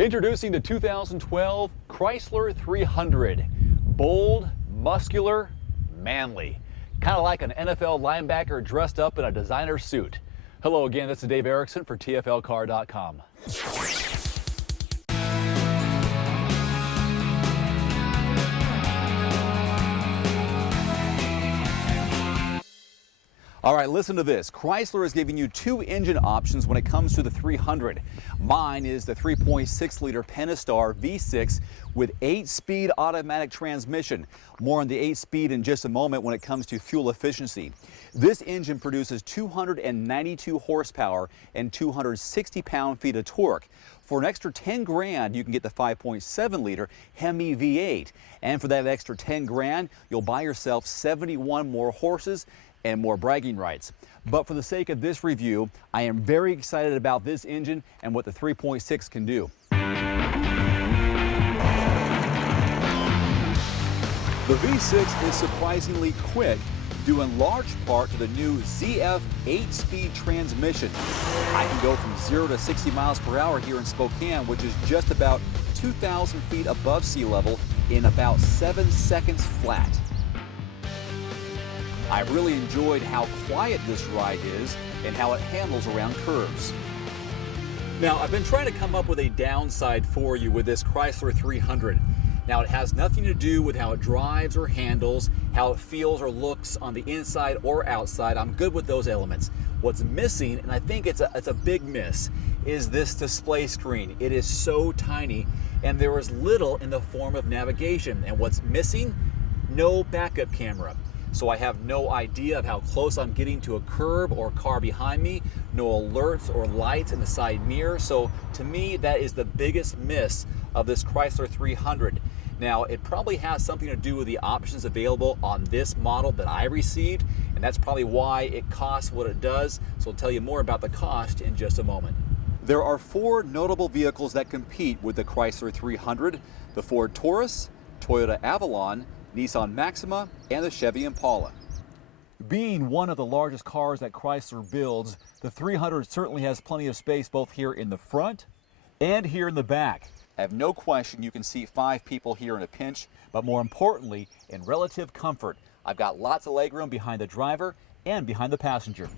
Introducing the 2012 Chrysler 300. Bold, muscular, manly. Kind of like an NFL linebacker dressed up in a designer suit. Hello again, this is Dave Erickson for TFLcar.com. All right, listen to this. Chrysler is giving you two engine options when it comes to the 300. Mine is the 3.6-liter Pentastar V6 with 8-speed automatic transmission. More on the 8-speed in just a moment when it comes to fuel efficiency. This engine produces 292 horsepower and 260 pound-feet of torque. For an extra 10 grand, you can get the 5.7-liter Hemi V8. And for that extra 10 grand, you'll buy yourself 71 more horses and more bragging rights. But for the sake of this review, I am very excited about this engine and what the 3.6 can do. The V6 is surprisingly quick, due in large part to the new ZF 8-speed transmission. I can go from 0 to 60 miles per hour here in Spokane, which is just about 2,000 feet above sea level, in about 7 seconds flat. I really enjoyed how quiet this ride is and how it handles around curves. Now, I've been trying to come up with a downside for you with this Chrysler 300. Now, it has nothing to do with how it drives or handles, how it feels or looks on the inside or outside. I'm good with those elements. What's missing, and I think it's a big miss, is this display screen. It is so tiny, and there is little in the form of navigation. And what's missing? No backup camera. So I have no idea of how close I'm getting to a curb or car behind me, no alerts or lights in the side mirror. So to me, that is the biggest miss of this Chrysler 300. Now, it probably has something to do with the options available on this model that I received, and that's probably why it costs what it does. So I'll tell you more about the cost in just a moment. There are 4 notable vehicles that compete with the Chrysler 300: the Ford Taurus, Toyota Avalon, Nissan Maxima, and the Chevy Impala. Being one of the largest cars that Chrysler builds, the 300 certainly has plenty of space both here in the front and here in the back. I have no question you can seat 5 people here in a pinch, but more importantly, in relative comfort. I've got lots of legroom behind the driver and behind the passenger.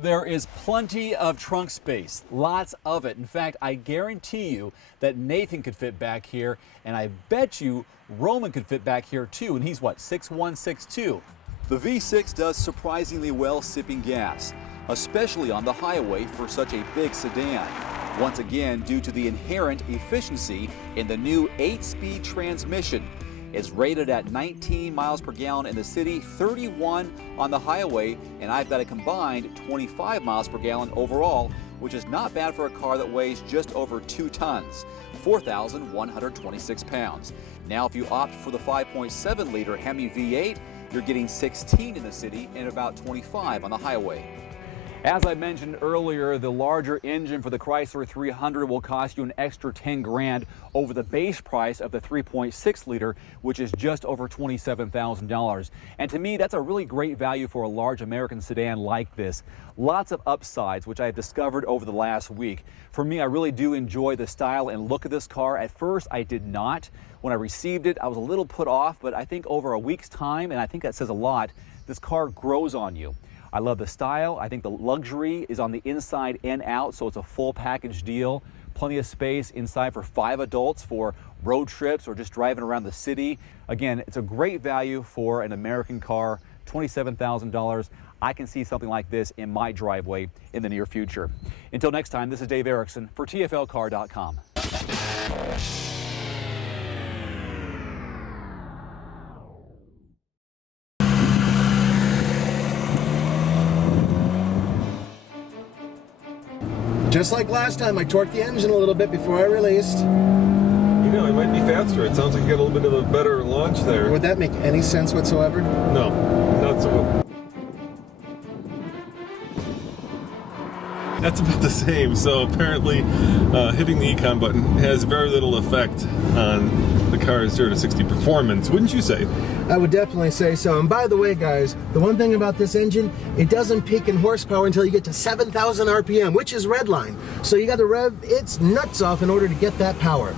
There is plenty of trunk space, lots of it. In fact, I guarantee you that Nathan could fit back here, and I bet you Roman could fit back here too, and he's what, 6'1", 6'2". The V6 does surprisingly well sipping gas, especially on the highway for such a big sedan. Once again, due to the inherent efficiency in the new 8-speed transmission. It's rated at 19 miles per gallon in the city, 31 on the highway, and I've got a combined 25 miles per gallon overall, which is not bad for a car that weighs just over 2 tons, 4,126 pounds. Now, if you opt for the 5.7-liter Hemi V8, you're getting 16 in the city and about 25 on the highway. As I mentioned earlier, the larger engine for the Chrysler 300 will cost you an extra 10 grand over the base price of the 3.6-liter, which is just over $27,000. And to me, that's a really great value for a large American sedan like this. Lots of upsides, which I've discovered over the last week. For me, I really do enjoy the style and look of this car. At first, I did not. When I received it, I was a little put off, but I think over a week's time, and I think that says a lot, this car grows on you. I love the style. I think the luxury is on the inside and out, so it's a full package deal. Plenty of space inside for 5 adults for road trips or just driving around the city. Again, it's a great value for an American car, $27,000. I can see something like this in my driveway in the near future. Until next time, this is Dave Erickson for TFLcar.com. Just like last time, I torqued the engine a little bit before I released. You know, it might be faster. It sounds like you got a little bit of a better launch there. Would that make any sense whatsoever? No, not so. That's about the same. So apparently, hitting the econ button has very little effect on the car's 0 to 60 performance, wouldn't you say? I would definitely say so. And by the way, guys, the one thing about this engine, it doesn't peak in horsepower until you get to 7,000 RPM, which is redline. So you got to rev its nuts off in order to get that power.